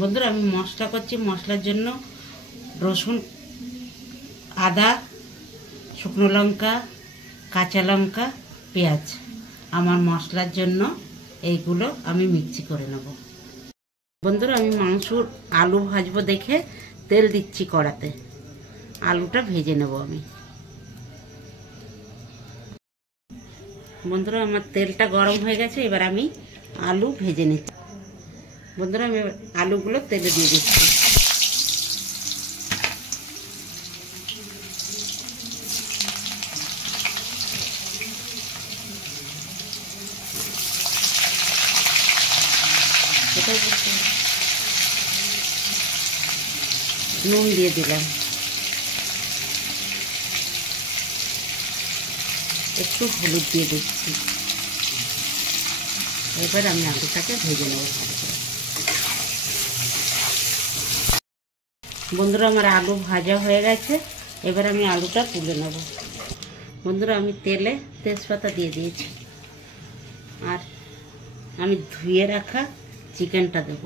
বন্ধুরা আমি মশলা করছি। মশলার জন্য রসুন, আদা, শুকনো লঙ্কা, কাঁচা লঙ্কা, পেঁয়াজ আমার মশলার জন্য এইগুলো আমি মিক্সি করে নেব। বন্ধুরা আমি মাংসর আলু ভাজবো দেখে তেল দিচ্ছি কড়াতে, আলুটা ভেজে নেব আমি। বন্ধুরা আমার তেলটা গরম হয়ে গেছে, এবার আমি আলু ভেজে নিচ্ছি। বন্ধুরা আমি আলুগুলো তেলে দিয়ে দিচ্ছি। নুন দিয়ে দিলাম, একটু হলুদ দিয়ে দিচ্ছি। এবার আমি আলুটাকে ভেজে নেব ভালো করে। বন্ধুরা আমার আলু ভাজা হয়ে গেছে, এবার আমি আলুটা তুলে নেব। বন্ধুরা আমি তেলে তেজপাতা দিয়ে দিয়েছি, আর আমি ধুয়ে রাখা চিকেনটা দেব।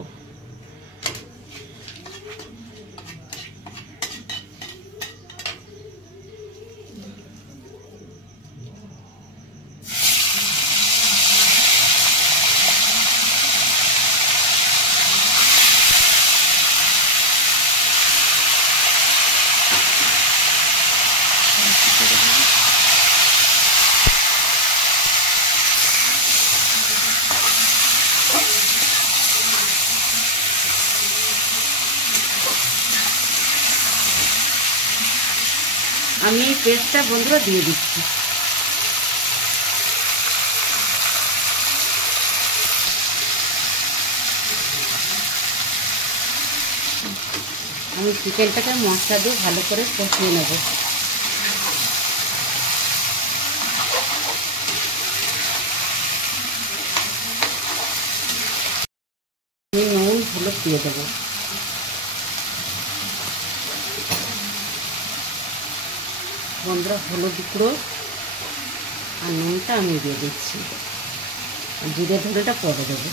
আমি এই পেস্টটা বন্ধুরা দিয়ে দিচ্ছি। আমি চিকেনটাকে মশলা দিয়ে ভালো করে কষিয়ে নেব। আমি নুন হলুদ দিয়ে দেবো। বন্ধুরা হলুদ গুঁড়ো আর নুনটা আমি দিয়ে দিচ্ছি, আর জিরে ধনেটা পরে দেবো।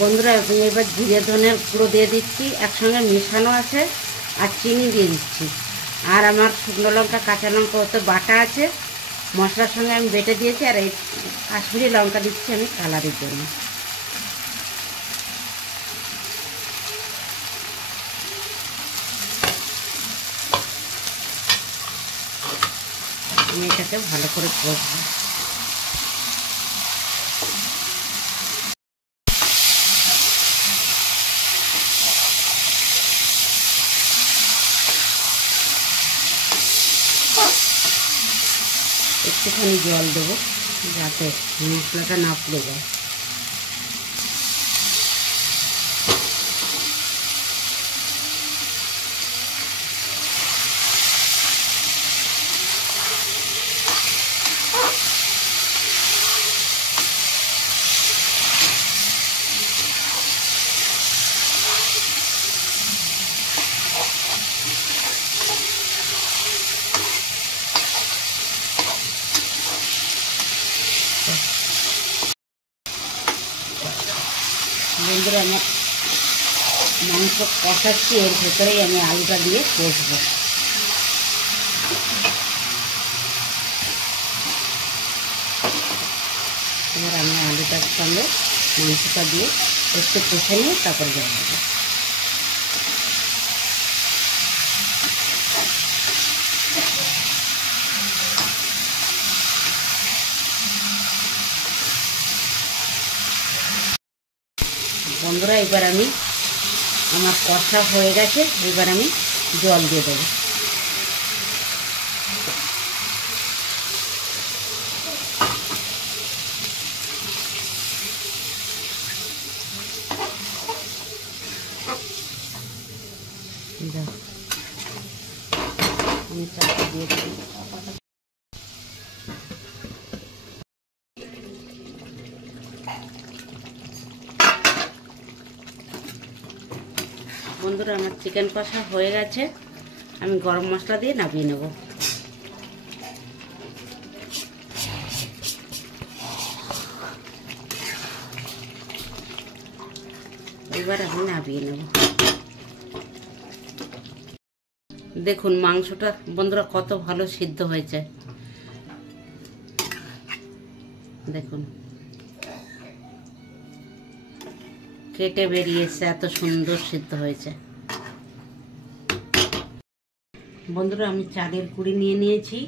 বন্ধুরা এবার জিরে ধনের গুঁড়ো দিয়ে দিচ্ছি, একসঙ্গে মেশানো আছে, আর চিনি দিয়ে দিচ্ছি। আর আমার শুকনো লঙ্কা কাঁচা লঙ্কা ওতে বাটা আছে, মশলার সঙ্গে আমি বেটে দিয়েছি। আর এই কাশ্মীরি লঙ্কা দিচ্ছি আমি কালারের জন্য। আমি এটাকে ভালো করে কষবো। একটুখানি জল দেবো যাতে মশলাটা না পুড়ে যায়। বন্ধুরা আমার মাংস কষাচ্ছি, এর ভেতরেই আমি আলুটা দিয়ে কষবো। এবার আমি আলুটার সঙ্গে মাংসটা দিয়ে একটু কষে নিয়ে তারপর জল দেবো। বন্ধুরা এবার আমি আমার কষা হয়ে গেছে, এবার আমি জল দিয়ে দেবো। আমি চাপা দিয়ে দিই। বন্ধুরা আমার চিকেন কষা হয়ে গেছে, আমি গরম মশলা দিয়ে নামিয়ে নেব। এবার আমি নামিয়ে নেব। দেখুন মাংসটা বন্ধুরা কত ভালো সিদ্ধ হয়েছে, দেখুন কেটে বেরিয়েছে, এত সুন্দর সিদ্ধ হয়েছে। বন্ধুরা আমি চালের গুঁড়ি নিয়ে নিয়েছি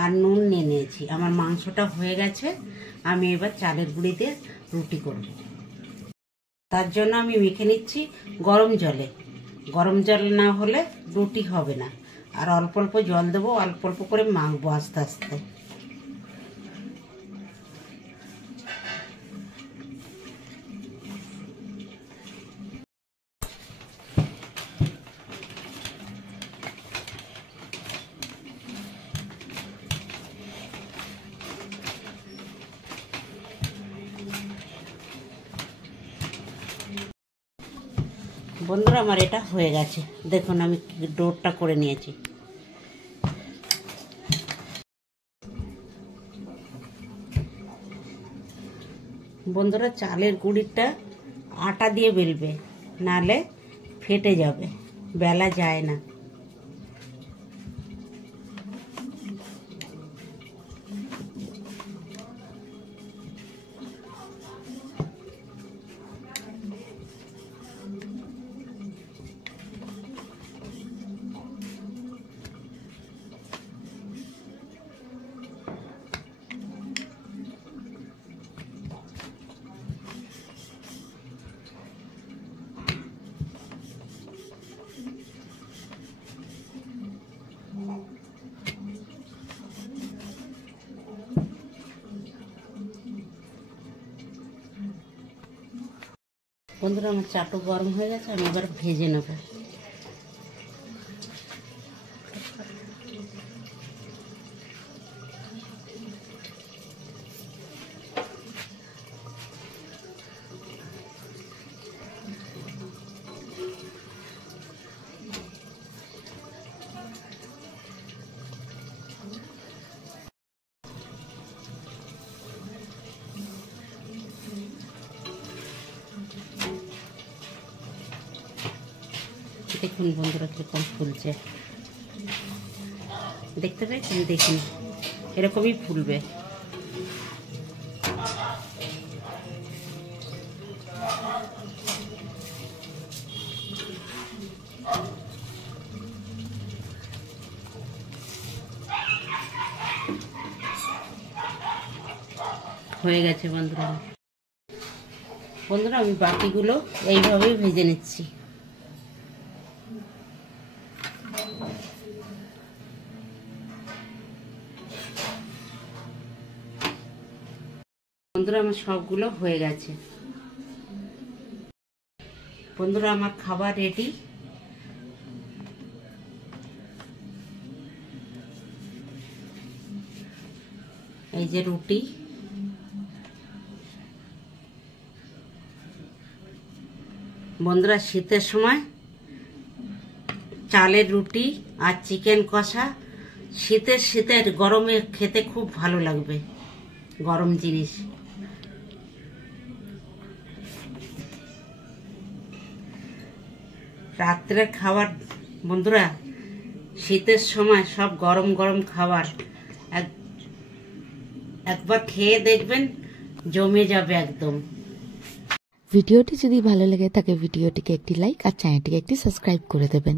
আর নুন নিয়ে নিয়েছি। আমার মাংসটা হয়ে গেছে, আমি এবার চালের গুঁড়ি দিয়ে রুটি করব। তার জন্য আমি মেখে নিচ্ছি গরম জলে। গরম জল না হলে রুটি হবে না। আর অল্প অল্প জল দেবো, অল্প অল্প করে মাখবো আস্তে আস্তে। বন্ধুরা আমার এটা হয়ে গেছে, দেখুন আমি ডোরটা করে নিয়েছি। বন্ধুরা চালের গুঁড়িটা আটা দিয়ে বেলবে, নালে ফেটে যাবে, বেলা যায় না। বন্ধুরা আমার চাটু গরম হয়ে গেছে, আমি এবার ভেজে নেব। দেখুন বন্ধুরা কিরকম ফুলছে, দেখতে পেয়েছেন? দেখুন এরকমই ফুলবে। হয়ে গেছে বন্ধুরা। বন্ধুরা আমি বাকিগুলো এইভাবেই ভেজে নিচ্ছি। বন্ধুরা আমার সবগুলো হয়ে গেছে। বন্ধুরা আমার খাবার রেডি। এই যে রুটি, বন্ধুরা শীতের সময় চালের রুটি আর চিকেন কষা শীতের গরমে খেতে খুব ভালো লাগবে, গরম জিনিস। রাত্রের খাবার বন্ধুরা শীতের সময় সব গরম গরম খাবার একবার খেয়ে দেখবেন, জমে যাবে একদম। ভিডিওটি যদি ভালো লাগে থাকে ভিডিওটিকে একটি লাইক আর চ্যানেলটিকে একটি সাবস্ক্রাইব করে দেবেন।